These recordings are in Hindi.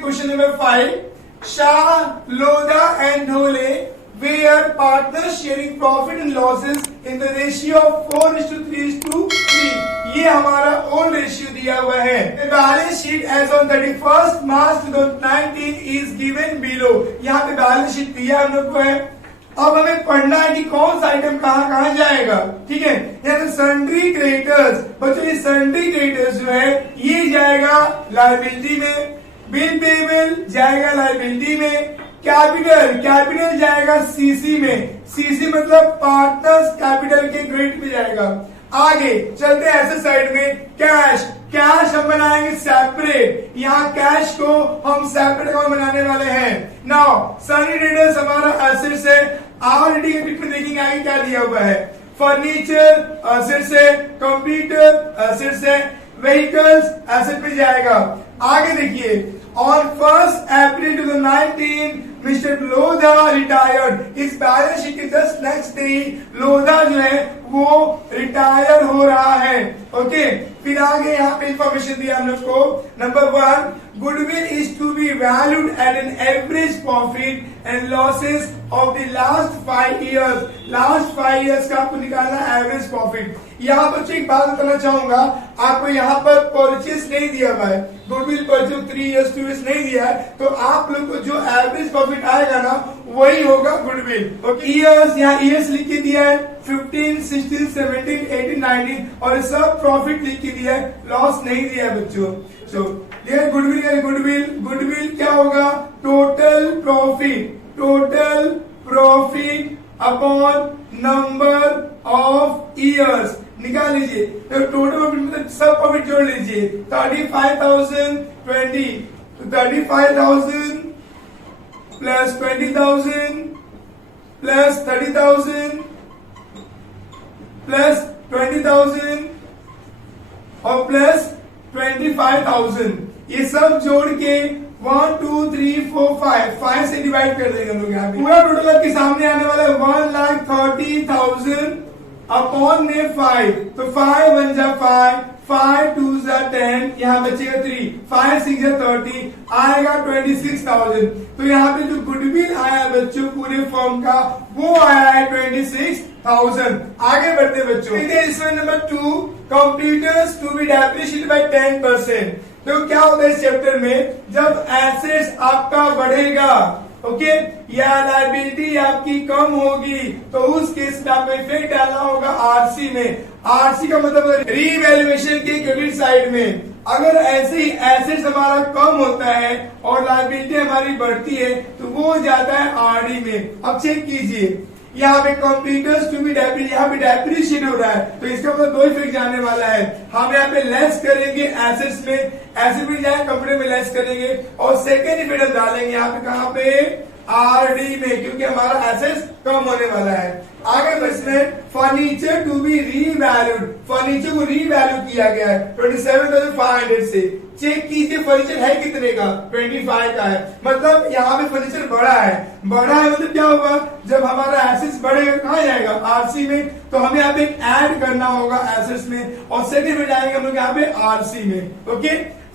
Question number 5. Shah, Lodha and Dhole were partners sharing profit and losses in the ratio of 4:3:3. ये हमारा ओल्ड रेशियो दिया हुआ है. The balance sheet as on 31st March 2019 is given below. यहाँ पे बैलेंस शीट दिया हम लोग को है. अब हमें पढ़ना है कि कौन सा आइटम कहाँ कहाँ जाएगा. ठीक है, यहाँ पे सन्ड्री क्रेडिटर्स, बच्चों ये सन्ड्री क्रेडिटर्स जो है ये जाएगा लायबिलिटी में, बिल पेबल जाएगा लायबिलिटी में, कैपिटल जाएगा सीसी में. सीसी मतलब पार्टनर्स कैपिटल के क्रेडिट में जाएगा. आगे चलते हैं ऐसे साइड में. कैश हम बनाएंगे सेपरेट. यहाँ कैश को हम सेपरेट अकाउंट बनाने वाले हैं. नाउ सनी ट्रेडर्स हमारा एसेट्स है. ऑलरेडी के बीच में देखेंगे आगे क्या दिया हुआ है. फर्नीचर एसेट्स है, कंप्यूटर एसेट्स है, व्हीकल्स एसेट पे जाएगा. आगे देखिए, on 1st April 2019 mister Lodha retired. इस बैलेंस शीट के जस्ट नेक्स्ट डे लोधा जो है वो रिटायर हो रहा है. ओके, फिर आगे यहाँ पे इंफॉर्मेशन दिया हम लोग को. Number 1, goodwill is to be valued at an average profit and losses of the last 5 years. Last 5 years का आपको निकालना एवरेज प्रॉफिट. यहाँ बच्चों एक बात बताना चाहूंगा, आपको यहाँ पर परचेस नहीं दिया हुआ है, गुडविल परचेस 3 years 2 years नहीं दिया है, तो आप लोग को जो एवरेज प्रॉफिट आएगा ना वही होगा गुडविल. ओके, ईयर्स यहाँ ईयर्स लिख के दिया है 15, 16, 17, 18, 19 और सब प्रॉफिट लिख के दिया है, लॉस नहीं दिया है बच्चों. सो ये गुडविल क्या होगा, total profit upon number of years निकाल लीजिए. तो टोटल प्रॉफिट मतलब सब प्रॉफिट जोड़ लीजिए. 35,000 20, तो 35,000 प्लस 20,000 प्लस 30,000 प्लस 20,000 और प्लस 25,000. ये सब जोड़ के 1 2 3 4 5 से डिवाइड कर देंगे हम लोग. यहाँ पे पूरा टोटल आपके सामने आने वाला है 1,30,000 अपॉन में 5. तो 5 1 जा 5, 5 2 जा 10, यहाँ बचेगा 3, 5 6 जा 30, आएगा 26,000. तो यहाँ पे जो गुडविल आया है बच्चों पूरे फर्म का वो आया है 26,000. आगे बढ़ते बच्चों, इसमें number 2, computers to be depreciated by 10%. तो क्या होता है इस चैप्टर में, जब एसेट्स आपका बढ़ेगा, ओके, या लायबिलिटी आपकी कम होगी, तो उस केस में आपको इफेक्ट डालना होगा आरसी में. आरसी का मतलब रीवैल्यूएशन के क्रेडिट साइड में. अगर ऐसे ही एसेट्स हमारा कम होता है और लायबिलिटी हमारी बढ़ती है तो वो जाता है आरडी में. अब चेक कीजिए, यहाँ पे कंप्यूटर्स टू बी यहाँ पे डेप्रिशिएट हो रहा है, तो इसका मतलब 2 इफेक्ट जाने वाला है. हम यहाँ पे लेस करेंगे एसेट्स में, एसेट में जाए कंप्यूटर में लेस करेंगे, और सेकेंड इफेक्ट हम डालेंगे यहाँ पे कहाँ पे, आरडी में, क्योंकि हमारा एसेट्स कम होने वाला है. आगे इसमें furniture to be revalued. Furniture को रीवैल्यू किया गया है 27,500 से. चेक कीजिए फर्नीचर है कितने का, 25 का है. मतलब यहाँ पे फर्नीचर बड़ा है मतलब क्या होगा, जब हमारा एसेट्स बढ़ेगा कहाँ जाएगा, आरसी में. तो हमें यहाँ पे ऐड करना होगा एसेट्स में, और सेकंड में जाएंगे हम लोग यहाँ पे आरसी में. ओके,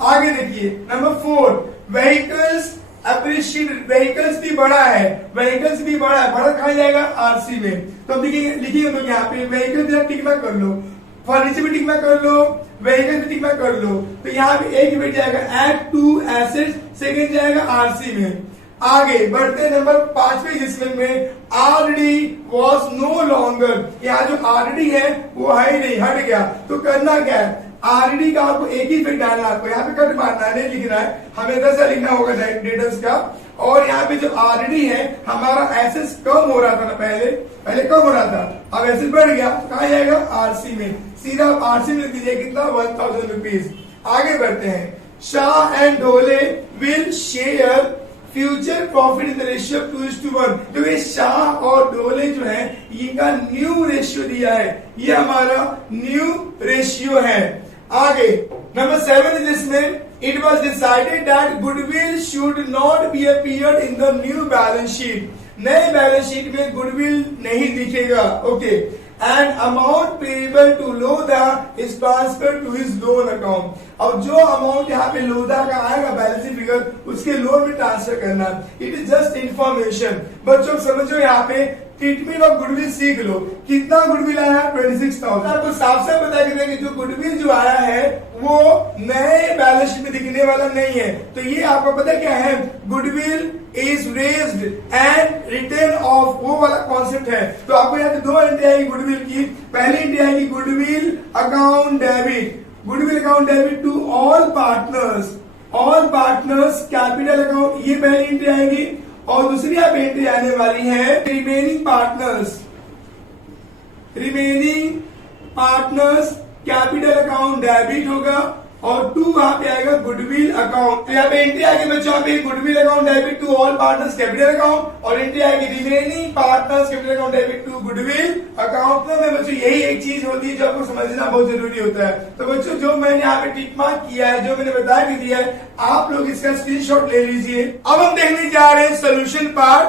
आगे देखिए नंबर 4, व्हीकल्स अप्रिशिएटेड. व्हीकल्स भी बड़ा है, बड़ा कहाँ जाएगा, आरसी में. तो लिखिए हम लोग यहाँ पे व्हीकल्स टिक मार्क कर लो, फर्नीचर भी टिक मार्क कर लो, व्हीकल भी टिक मार्क कर लो. तो यहाँ पे एक इवेंट जाएगा ऐड टू एसेट्स, सेकंड जाएगा आरसी में. आगे बढ़ते नंबर 5वें जिसमें में आरडी वॉज नो लॉन्गर. यहाँ जो आरडी है वो है ही नहीं, हट गया. तो करना क्या है, आरडी का आपको एक ही फिट डालना, आपको यहाँ पे कट मारना है, नहीं लिखना है, हमें दस लिखना होगा डेटर्स का. और यहाँ पे जो आरडी है हमारा एसेट्स कम हो रहा था ना, पहले कम हो रहा था, अब एसेट्स बढ़ गया, कहाँ जाएगा, आरसी में. सीधा आरसी में लिख दीजिए कितना, 1,000 रुपीज. आगे बढ़ते हैं, Shah and Dhole will share future profit in the ratio 2:1. तो ये शाह और डोले जो है इनका न्यू रेशियो दिया है, ये हमारा न्यू रेशियो है. आगे नंबर 7 इज इसमें, it was decided that goodwill should not be appeared in the new balance sheet. नए बैलेंस शीट में गुडविल नहीं दिखेगा। Okay, and amount payable to Lodha is transfer to his loan account. अब जो अमाउंट यहाँ पे लोधा का आएगा बैलेंस शीट फिगर, उसके लोन में ट्रांसफर करना। It is just information. बच्चों समझो, यहाँ पे ट्रीटमेंट ऑफ गुडविल सीख लो। कितना गुडविल आया है? 26,000। आपको साफ साफ बता के कि जो गुडविल जो आया है वो नए बैलेंस शीट में दिखने वाला नहीं है। तो ये आपको पता क्या है? Goodwill is raised and return of, वो वाला कॉन्सेप्ट है। तो आपको यहाँ पे दो एंट्री आएगी गुडविल की। पहली एंट्री आएगी goodwill account debit, goodwill account debit to all partners, all partners capital account, ये पहली एंट्री आएगी। और दूसरी आप एंट्री आने वाली है remaining partners, remaining partners capital account debit होगा और 2 वहां पे आएगा गुडविल अकाउंट। तो यहाँ पे एंट्री आएगी बच्चों, यहाँ पे goodwill account debit to all partners capital account और एंट्री आएगी remaining partners capital account debit to goodwill account. तो में बच्चों यही एक चीज होती है जो आपको समझना बहुत जरूरी होता है। तो बच्चों जो मैंने यहाँ पे टिक मार्क किया है, जो मैंने बता भी दिया है, आप लोग इसका स्क्रीनशॉट ले लीजिए। अब हम देखने जा रहे हैं सोल्यूशन पार्ट।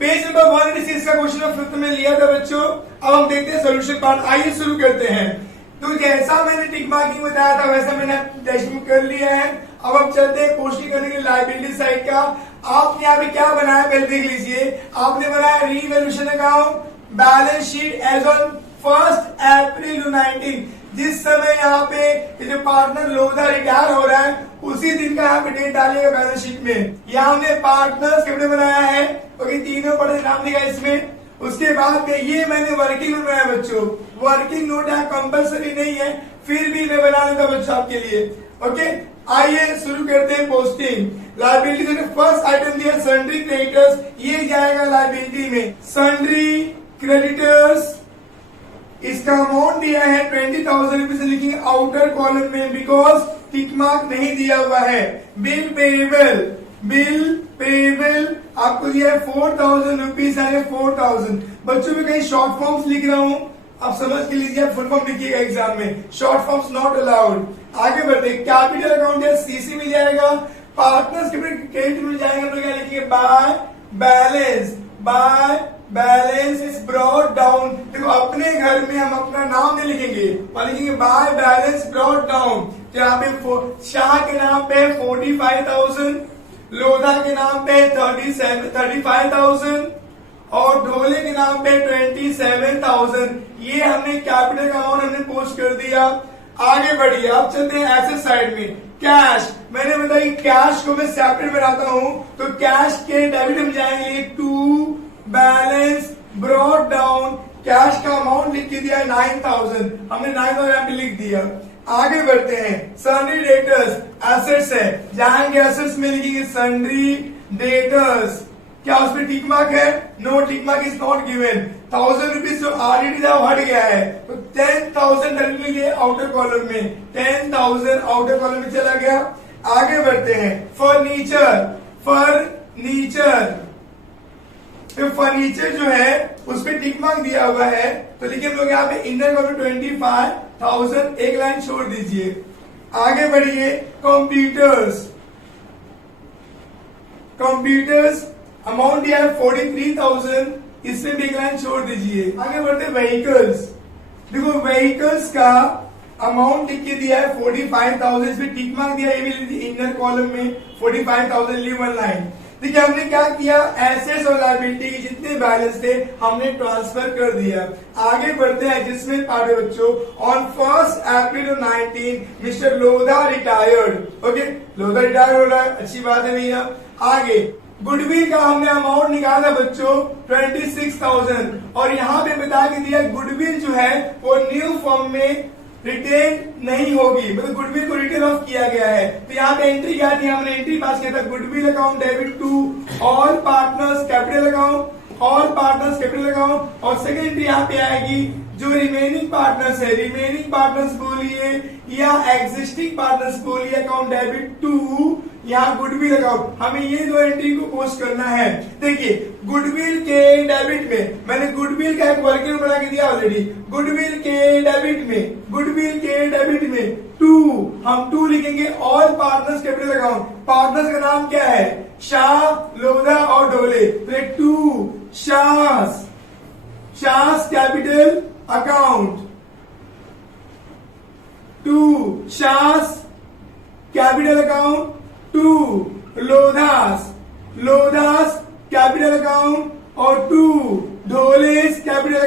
पेज नंबर 186 का क्वेश्चन ऑफ फिफ्थ में लिया था बच्चों। अब हम देखते हैं सोल्यूशन पार्ट। आइए शुरू करते हैं। तो जैसा मैंने टिक मार्किंग बताया था वैसा मैंने टेस्टिंग कर लिया है। अब हम चलते हैं पोस्टिंग करने के लायबिलिटी साइड का। आपने यहाँ पे क्या बनाया पहले देख लीजिए। आपने बनाया revaluation account, balance sheet as on 1 April 2019। जिस समय यहाँ पे जो पार्टनर लोधा रिटायर हो रहा है उसी दिन का यहाँ पे डेट डालिएगा बैलेंस शीट में। यहाँ हमने पार्टनर्स कैपिटल बनाया है, ओके, तीनों पढ़े नाम लिखा इसमें। उसके बाद में ये मैंने वर्किंग नोट बनाया बच्चों। वर्किंग नोट यहाँ कंपलसरी नहीं है, फिर भी मैं बना लेता बच्चों आपके लिए। ओके, आइए शुरू करते हैं पोस्टिंग। लायबिलिटी फर्स्ट आइटम दिया सन्ड्री क्रेडिटर्स, ये जाएगा लायबिलिटी में। सन्ड्री क्रेडिटर्स, इसका अमाउंट दिया है 20,000 रुपीज, लिखेंगे आउटर कॉलम में बिकॉज टिक मार्क नहीं दिया हुआ है। बिल पेएबल, बिल पेएबल आपको दिया है 4,000 रुपीज, यानी 4,000। बच्चों में कहीं शॉर्ट फॉर्म्स लिख रहा हूं, आप समझ के लीजिए, फुल फॉर्म लिखिएगा एग्जाम में, शॉर्ट फॉर्म्स नॉट अलाउड। आगे बढ़ते, कैपिटल अकाउंट है सीसी में जाएगा, पार्टनर्स क्रेडिट में जाएगा, हम लोग क्या लिखेंगे? By balance, by balance is brought down. देखो अपने घर में हम अपना नाम नहीं लिखेंगे, और लिखेंगे बाय बैलेंस ब्रॉट डाउन। तो यहाँ पे शाह के नाम पे 45,000, लोधा के नाम पे 35,000 और ढोले के नाम पे 27,000। ये हमने कैपिटल का अमाउंट हमने पोस्ट कर दिया। आगे बढ़िए, अब चलते हैं एसेट साइड में। कैश, मैंने बताया कैश को मैं सेपरेट बनाता हूं, तो कैश के डेबिट में जाएंगे to balance brought down. Cash का अमाउंट लिख के दिया है 9,000, हमने 9,000 यहाँ पे लिख दिया। आगे बढ़ते हैं, सन्ड्री डेटर्स एसेट्स है, जाएंगे एसेट्स में लिखेंगे सन्ड्री डेटर्स। क्या उसमें टिक मार्क है? No tick mark is not given. 1,000 rupees जो ऑलरेडी था हट गया है, तो 10,000 डालेंगे आउटर कॉलम में, 10,000 आउटर कॉलम में चला गया। आगे बढ़ते हैं, फर्नीचर, फर्नीचर, तो फर्नीचर जो है उसमें टिक मार्क दिया हुआ है, तो लिखिए हम लोग यहाँ पे इनर कॉलम 25,000, एक लाइन छोड़ दीजिए। आगे बढ़िए, कंप्यूटर्स, कंप्यूटर्स अमाउंट दिया है 43,000, इसमें भी एक लाइन छोड़ दीजिए। आगे बढ़ते व्हीकल्स, देखो व्हीकल्स का अमाउंट लिख के दिया है 45,000, इसमें टिक मार्क दिया है, ये भी इनर कॉलम में 45,000, ली वन लाइन। देखिए हमने क्या किया, एसेट्स और लायबिलिटी के जितने बैलेंस थे हमने ट्रांसफर कर दिया। आगे बढ़ते हैं जिसमें पार्ट बच्चों, on 1 April 2019 mister Lodha retired. Okay, Lodha retire हो रहा है, अच्छी बात है भैया। आगे गुडविल का हमने अमाउंट निकाला बच्चों 26,000, और यहाँ पे बता के दिया गुडविल जो है वो न्यू फॉर्म में रिटेन नहीं होगी, मतलब गुडविल को रिटेन ऑफ किया गया है। तो यहाँ पे एंट्री क्या थी, हमने एंट्री पास किया था goodwill account debit to all partners capital account, all partners capital account. और सेकेंड एंट्री यहाँ पे आएगी जो रिमेनिंग पार्टनर्स है, रिमेनिंग पार्टनर्स बोलिए या एग्जिस्टिंग पार्टनर्स बोलिए, अकाउंट डेबिट टू यहाँ गुडविल अकाउंट, हमें ये दो एंट्री को पोस्ट करना है। देखिए गुडविल के डेबिट में मैंने गुडविल का एक वर्किंग बना के दिया ऑलरेडी। गुडविल के डेबिट में 2 हम 2 लिखेंगे। All partners capital account, partners का नाम क्या है? शाह, लोधा और ढोले। तो 2 Shah capital account, 2 Shah capital account, 2 लोधास कैपिटल अकाउंट और 2 ढोलेस कैपिटल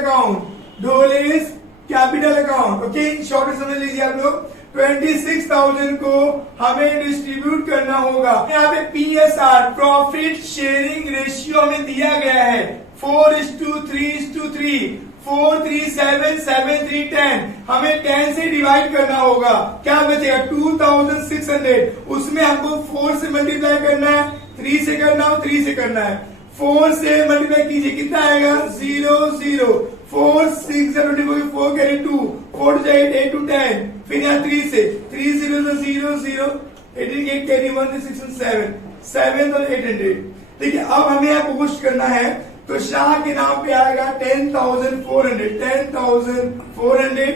अकाउंट। ओके, शॉर्ट में समझ लीजिए आप लोग। 26,000 को हमें डिस्ट्रीब्यूट करना होगा। यहाँ पे PSR प्रॉफिट शेयरिंग रेशियो में दिया गया है 4:3:3, 4 3 7 7 3 10। हमें 10 से डिवाइड करना होगा। क्या बचेगा? 2600। उसमें हमको 4 से मल्टीप्लाई करना है, 3 से करना हो, 3 से करना है। 4 से मल्टीप्लाई कीजिए, कितना आएगा? 0 0। 4 6 24, 4 कैरी 2, 4 8 8 to 10। फिर यहाँ 3 से 3 0 0 0, 18 8 कैरी 1 3 6 7 7 और 800। देखिए अब हमें यहाँ पोस्ट करना है, तो शाह के नाम पे आएगा 10,400।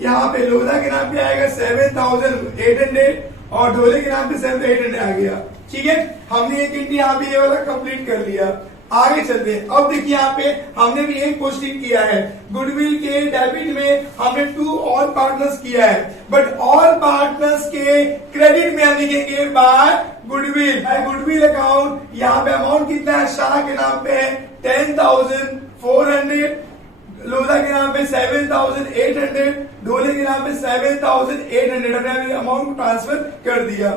यहाँ पे लोधा के नाम पे आएगा 7,800 और ढोले के नाम पे 7,800 आ गया। ठीक है, हमने एक एंट्री यहाँ पे ये वाला कंप्लीट कर लिया। आगे चलते हैं। अब देखिए यहाँ पे हमने भी एक पोस्टिंग किया है। गुडविल के डेबिट में हमने 2 ऑल पार्टनर्स किया है, बट ऑल पार्टनर्स के क्रेडिट में हम लिखेंगे बाय गुडविल अकाउंट। यहाँ पे अमाउंट कितना है? शाह के नाम पे है 10,400, लोधा के नाम पे 7,800, ढोले के नाम पे 7,800। हमने अमाउंट को ट्रांसफर कर दिया।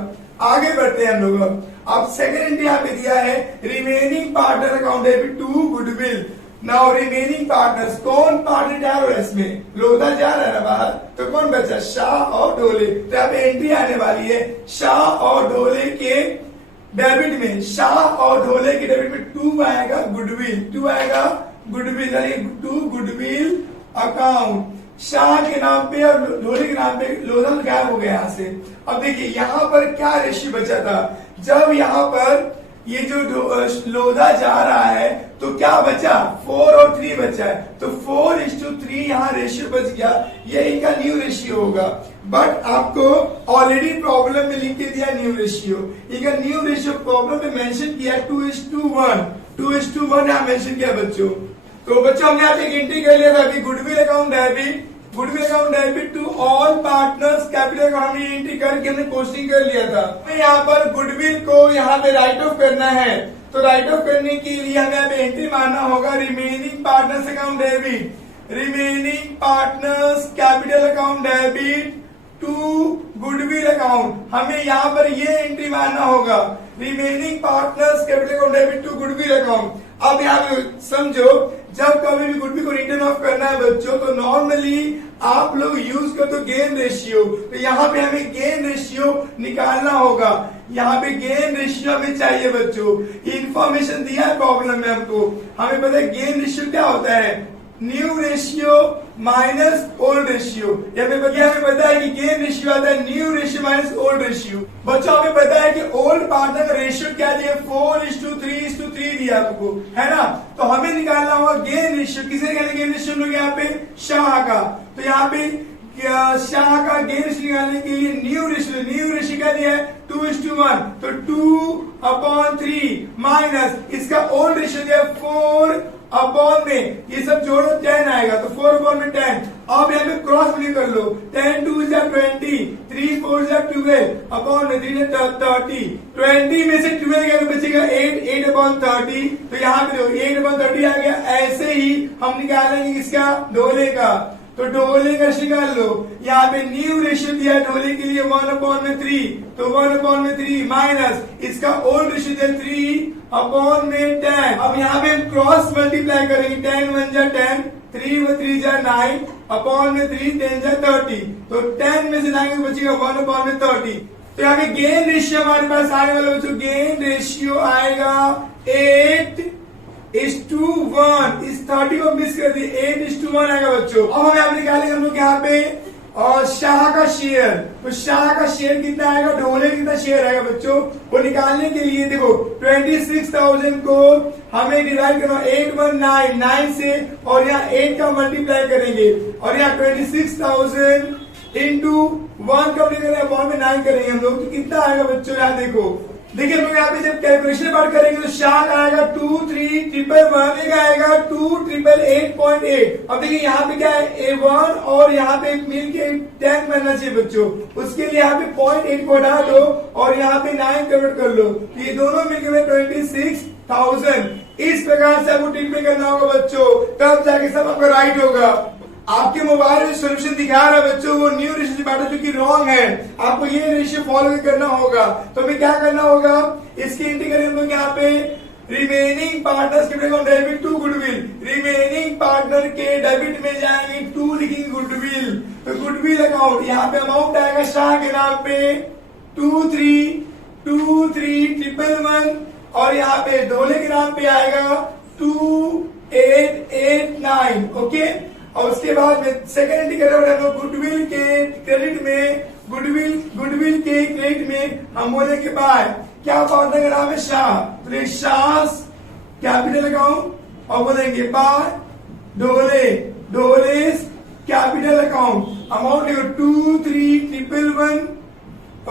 आगे बढ़ते हैं हम लोग। अब सेकंड एंट्री यहाँ पे दिया है remaining partner account debit to goodwill. Now remaining partners, कौन पार्टनर जा रहा है इसमें? लोधा जा रहा है ना बाहर, तो कौन बचा? शाह और ढोले। तो यहाँ पे एंट्री आने वाली है शाह और ढोले के डेबिट में। शाह और ढोले के डेबिट में 2 आएगा गुडविल, 2 आएगा गुडविल, यानी 2 गुडविल अकाउंट। शाह के नाम पे और ढोले के नाम पे लोधा गायब हो गया यहाँ से। अब देखिए यहाँ पर क्या रेशियो बचा था? जब यहाँ पर ये जो लोधा जा रहा है तो क्या बचा? 4 और 3 बचा है, तो 4:3 यहाँ रेशियो बच गया। ये इनका न्यू रेशियो होगा, बट आपको ऑलरेडी प्रॉब्लम में लिख के दिया न्यू रेशियो। इनका न्यू रेशियो प्रॉब्लम में मेंशन किया 2:1, 2:1 यहाँ मेंशन किया बच्चों। तो बच्चों हमने यहाँ पे एक एंट्री कर लिया था अभी, goodwill account debit to all partners capital account. हमने एंट्री करके हमने पोस्टिंग कर लिया था। हमें यहाँ पर गुडविल को यहाँ पे राइट ऑफ करना है, तो राइट ऑफ करने के लिए हमें यहाँ पे एंट्री मारना होगा remaining partners account debit, remaining partners capital account debit to goodwill account. हमें यहाँ पर ये एंट्री मारना होगा remaining partners capital account debit to goodwill account. अब यहाँ पे समझो, जब कभी भी गुडविल को रिटर्न ऑफ करना है बच्चों, तो नॉर्मली आप लोग यूज करते हो गेन रेशियो। तो यहाँ पे हमें गेन रेशियो निकालना होगा। यहाँ पे गेन रेशियो हमें चाहिए बच्चों। इंफॉर्मेशन दिया है प्रॉब्लम में हमको। हमें पता है गेन रेशियो क्या होता है? New ratio minus old ratio. हमें पता है कि गेन रेशियो आता है new ratio minus old ratio. बच्चों हमें पता है कि ओल्ड पार्टनर का रेशियो क्या दिया? 4:3 दिया आपको, है ना? तो हमें निकालना होगा गेन रेशियो। किसे निकालेंगे गेन रेशियो? लोग यहाँ पे शाह का। तो यहाँ पे शाह का गेन रेशियो निकालने के लिए न्यू रेशियो क्या दिया है? 2:1। तो 2/3 माइनस इसका ओल्ड रेशियो दिया 4 अपॉन में, ये सब जोड़ो 10 आएगा, तो 4/10। अब यहाँ पे क्रॉस मल्टीप्लाई कर लो, 10 2 जा 20, 3 4 जा 12, अपॉन में 3 30। 20 में से 12 गया तो बचेगा 8/30। तो यहाँ पे देखो 8/30 आ गया। ऐसे ही हम निकालेंगे इसका ढोले का, तो ढोले का निकाल लो। यहाँ पे न्यू रेशियो दिया है ढोले के लिए 1/3, तो 1/3 माइनस इसका ओल्ड रेशियो दिया 3/10। अब यहाँ पे हम क्रॉस मल्टीप्लाई करेंगे, 10 1 जा 10, 3 3 जा 9, अपॉन में 3 10 जा 30। तो 10 में से 9 बचेगा 1/30। तो यहाँ पे गेन रेशियो हमारे पास आने वाला बच्चों, गेन रेशियो आएगा 8:1। इस 30 को मिस कर दिए, 8:1 आएगा बच्चों। अब हम यहाँ पे निकालेंगे हम लोग यहाँ पे और शाह का शेयर, तो शाह का शेयर कितना आएगा, ढोले कितना शेयर आएगा बच्चों, वो निकालने के लिए देखो 26,000 को हमें डिवाइड करना 819 से, और यहाँ 8 का मल्टीप्लाई करेंगे, और यहाँ 26,000 इंटू 1 का अपॉन में 9 करेंगे हम लोग, तो कितना आएगा बच्चों, यहाँ देखो देखिए हम लोग यहाँ पे जब कैलकुलेशन पार्ट करेंगे तो शाह का आएगा 23,111, का आएगा 2,888.8। अब देखिए यहाँ पे क्या है, A1 और यहाँ पे मिल के 10 बनना चाहिए बच्चों, उसके लिए यहाँ पे 0.8 को हटा दो और यहाँ पे 9 कन्वर्ट कर लो, ये दोनों मिलकर 26,000। इस प्रकार से आपको ट्रीटमेंट करना होगा बच्चों, तब जाके सब आपका राइट होगा। आपके मोबाइल में सोल्यूशन दिखा रहा है बच्चों, वो न्यू रेशियो पैटर्न जो कि रॉन्ग है, आपको ये रेशियो फॉलो करना होगा। तो हमें क्या करना होगा, इसकी एंट्री करेंगे हम लोग यहाँ पे रिमेनिंग पार्टनर्स के debit to goodwill, remaining partner के डेबिट में जाएंगे 2 लिखेंगे गुडविल, तो गुडविल अकाउंट यहाँ पे अमाउंट आएगा शाह के नाम पे 23,111, और यहाँ पे ढोले के नाम पे आएगा 2,889। ओके, और उसके बाद में सेकंड एंट्री कर रहे हैं गुडविल के क्रेडिट में, गुडविल के क्रेडिट में हम बोले के बाद क्या पार्टनर का नाम है शाह, तो शाह कैपिटल अकाउंट, और बोलेंगे bye Dhole capital account, amount देखो 23,111,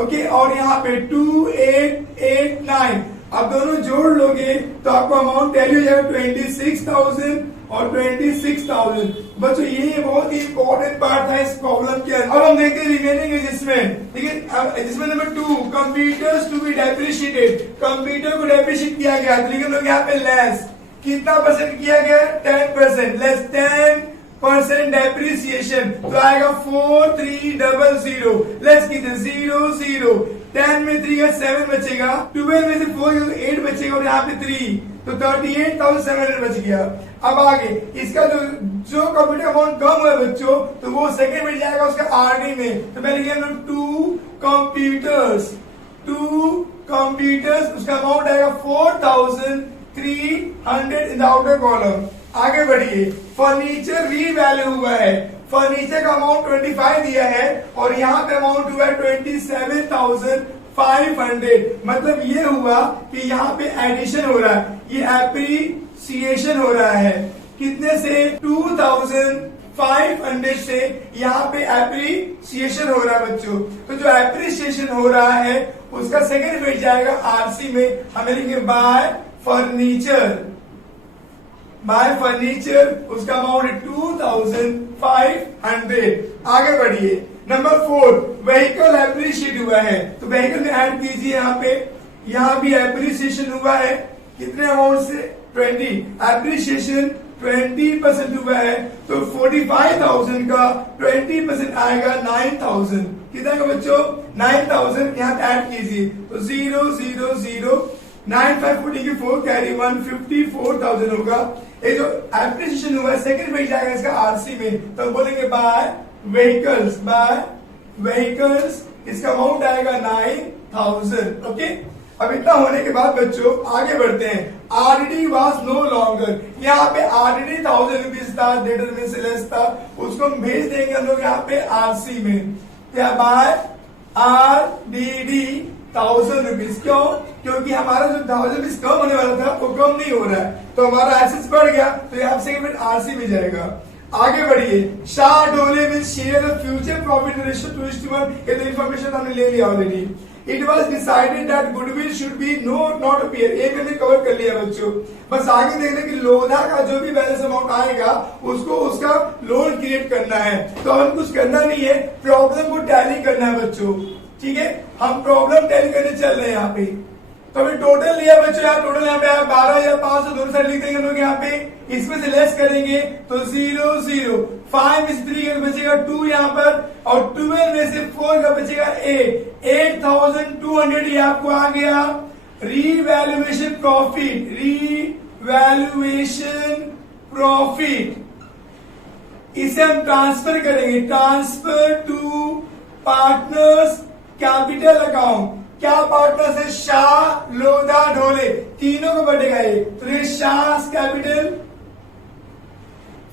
ओके, और यहाँ पे 2,889। अब दोनों जोड़ लोगे तो आपको अमाउंट टैली हो जाएगा 26,000 और 26,000। बच्चों ये बहुत ही इंपॉर्टेंट पार्ट था इस प्रॉब्लम के अंदर। अब हम देखते हैं रिमेनिंग एडजस्टमेंट, ठीक है। Adjustment number 2, computers to be depreciated, computer को डेप्रिशिएट किया गया, तो लेकिन लोग यहाँ पे लेस कितना परसेंट किया गया, 10%, लेस 10% डेप्रिसिएशन, तो आएगा 4,300, लेस कितने 0, 10 में 3 का 7 बचेगा, 12 में से 4 का 8 बचेगा, और यहाँ पे 3, तो 38,700 बच गया। अब आगे इसका जो कंप्यूटर अमाउंट कम हुआ बच्चों, तो वो सेकंड में जाएगा उसका आरडी में, तो पहले लिखा 2 कंप्यूटर्स, उसका अमाउंट आएगा 4,300 इन द आउटर कॉलम। आगे बढ़िए, फर्नीचर रीवैल्यू हुआ है, फर्नीचर का अमाउंट 25 दिया है, और यहाँ पे अमाउंट हुआ है 27,500, मतलब ये हुआ कि यहाँ पे एडिशन हो रहा है, ये एप्रिसिएशन हो रहा है, कितने से 2,500 से यहाँ पे एप्रिसिएशन हो रहा है बच्चों। तो जो एप्रिसिएशन हो रहा है उसका सेकेंड इफेक्ट जाएगा आरसी में, हमें लिखेंगे बाय फर्नीचर, उसका अमाउंट है 2,500। आगे बढ़िए, नंबर 4, व्हीकल एप्रिशिएट हुआ है, तो व्हीकल में ऐड कीजिए यहाँ भी एप्रिसिएशन हुआ है, कितने अमाउंट से 20, एप्रिसिएशन 20% हुआ है, तो 45,000 का 20% आएगा 9,000, कितना का बच्चों 9,000, यहाँ ऐड कीजिए, तो 0, 9,544 कैरी 154,000 होगा। ये जो एप्रिसिएशन हुआ है सेकंड में जाएगा इसका आरसी में, तो बोलेंगे बाय व्हीकल्स, इसका अमाउंट आएगा 9,000। ओके, अब इतना होने के बाद बच्चों आगे बढ़ते हैं। आरडी वाज नो लॉन्गर, यहाँ पे आरडी 1,000 रुपीज था, डेटर में से लेस था, उसको हम भेज देंगे हम लोग यहाँ पे आरसी में, क्या बाय आरडीडी 1,000 रुपीज। क्यों? क्योंकि हमारा जो 1,000 रुपीज कम होने वाला था वो कम नहीं हो रहा है, तो हमारा एसेट्स बढ़ गया, तो यहाँ से आरसी में जाएगा। आगे बढ़िए, Shah Dhole will share the future profit ratio 2:1, ये तो इन्फॉर्मेशन हमने ले लिया already. It was decided that goodwill should be not appear, एक हमने कवर कर लिया बच्चों। बस आगे देखना कि लोधा का जो भी बैलेंस अमाउंट आएगा उसको उसका लोन क्रिएट करना है, तो हमें कुछ करना नहीं है, प्रॉब्लम को टैली करना है बच्चों, ठीक है। हम प्रॉब्लम टैली करने चल रहे हैं यहाँ पे, तो अभी टोटल लिया बच्चों, यहाँ टोटल यहाँ पे 12,500 दोनों साइड लिख देंगे हम लोग यहाँ पे, इसमें से लेस करेंगे तो 0, 5 में से 3 का बचेगा 2 यहाँ पर, और 12 में से 4 का बचेगा 8,200 ये आपको आ गया रीवैल्यूएशन प्रॉफिट। इसे हम ट्रांसफर करेंगे, transfer to partners capital account. क्या पार्टनर्स है? शाह, लोधा, ढोले, तीनों को बढ़ेगा ये, तो ये शाह कैपिटल,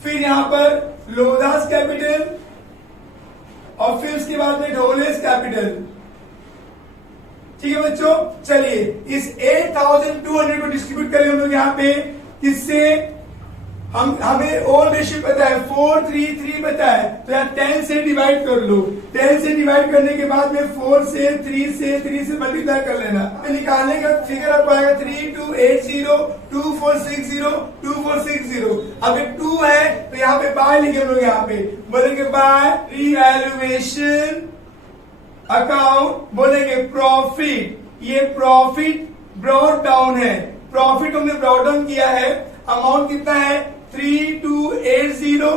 फिर यहां पर लोधास कैपिटल, और फिर उसके बाद में ढोलेस कैपिटल। ठीक है बच्चों, चलिए इस 8200 को डिस्ट्रीब्यूट करें हम लोग यहाँ पे किससे, हमें ओल रेशियो पता है 433 पता है, तो यहाँ 10 से डिवाइड कर लो। 10 से डिवाइड करने के बाद में 4 से 3 से मल्टीप्लाई कर लेना। निकालने का फिगर आपको आएगा 3280 2460 2460। अब ये 2 है तो यहाँ पे बाय लिखे हम लोग, यहाँ पे बोलेंगे बाय रीवैल्यूएशन अकाउंट, बोलेंगे प्रॉफिट। ये प्रॉफिट ब्रॉट डाउन है, प्रॉफिट हमने ब्रॉट डाउन किया है। अमाउंट कितना है 3280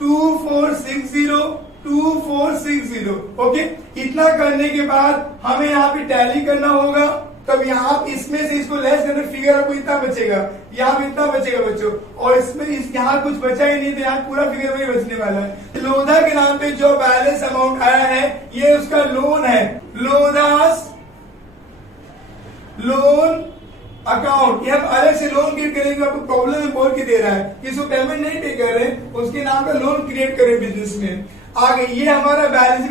2460 2460। ओके, इतना करने के बाद हमें यहाँ पे टैली करना होगा। तब यहाँ इसमें से इसको लेस करने फिगर आपको इतना बचेगा, यहाँ पे इतना बचेगा बच्चों, और इसमें यहाँ कुछ बचा ही नहीं, तो यहाँ पूरा फिगर वही बचने वाला है। लोधा के नाम पे जो बैलेंस अमाउंट आया है ये उसका लोन है, लोधास लोन अकाउंट। ये हम अलग से लोन क्रिएट करेंगे, आपको प्रॉब्लम में बोल के दे रहा है कि इसको पेमेंट नहीं पे कर रहे, उसके नाम का लोन क्रिएट करें बिजनेस में। आगे ये हमारा balance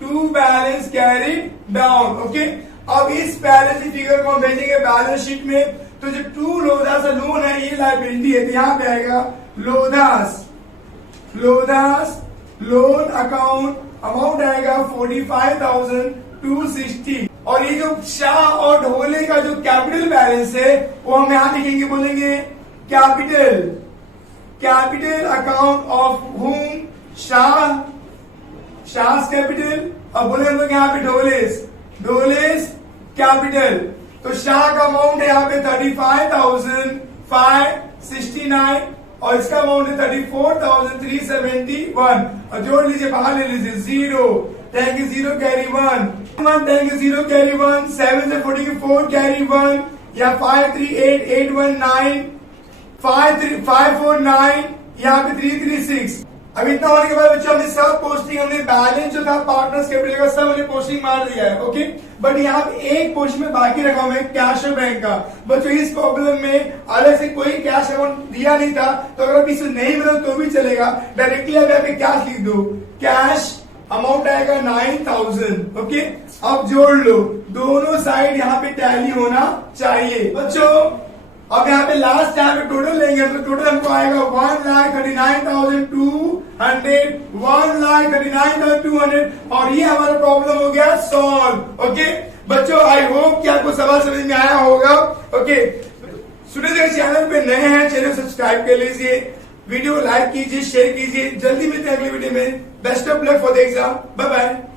to balance carry down. Okay, अब इस बैलेंस फिगर को हम भेजेंगे बैलेंस शीट में। तो जो टू लोधास लोन है ये लायबिलिटी है, तो यहाँ पे आएगा लोधास लोन अकाउंट, अमाउंट आएगा 45,260। और ये जो शाह और ढोले का जो कैपिटल बैलेंस है वो हम यहां लिखेंगे, बोलेंगे कैपिटल अकाउंट ऑफ हुम, शाह कैपिटल। अब बोले हम लोग यहाँ पे ढोलेस कैपिटल। तो शाह का अमाउंट है यहाँ पे 35,569 और इसका अमाउंट है 34,371। और जोड़ लीजिए, बाहर ले लीजिए, 0 10 के 0 कैरी 1 10 के 0 कैरी 1 7 से 40 के 4 कैरी 1 या 538819 549 यहाँ पे 336। अब इतना होने के बाद बच्चों हमने सब पोस्टिंग, हमने बैलेंस जो था पार्टनर्स कैपिटल का सब हमने पोस्टिंग मार दिया है। ओके, बट यहाँ पे एक पोस्टिंग में बाकी रखा हूं मैं कैश और बैंक का। बच्चों इस प्रॉब्लम में अलग से कोई कैश अमाउंट दिया नहीं था, तो अगर किसी नहीं मिला तो भी चलेगा, डायरेक्टली अब यहाँ पे कैश लिख दो। कैश अमाउंट आएगा 9,000। ओके, अब जोड़ लो, दोनों साइड यहाँ पे टैली होना चाहिए बच्चों। अब यहाँ पे लास्ट यहाँ पे टोटल लेंगे तो टोटल हमको आएगा 1,39,200 1,39,200 और ये हमारा प्रॉब्लम हो गया सॉल्व। ओके बच्चों, आई होप कि आपको सवाल समझ में आया होगा। ओके, स्टूडेंट अगर चैनल पे नए हैं चैनल सब्सक्राइब कर लीजिए, वीडियो लाइक कीजिए, शेयर कीजिए। जल्दी मिलते हैं अगली वीडियो में। Best of luck for the exam, bye bye.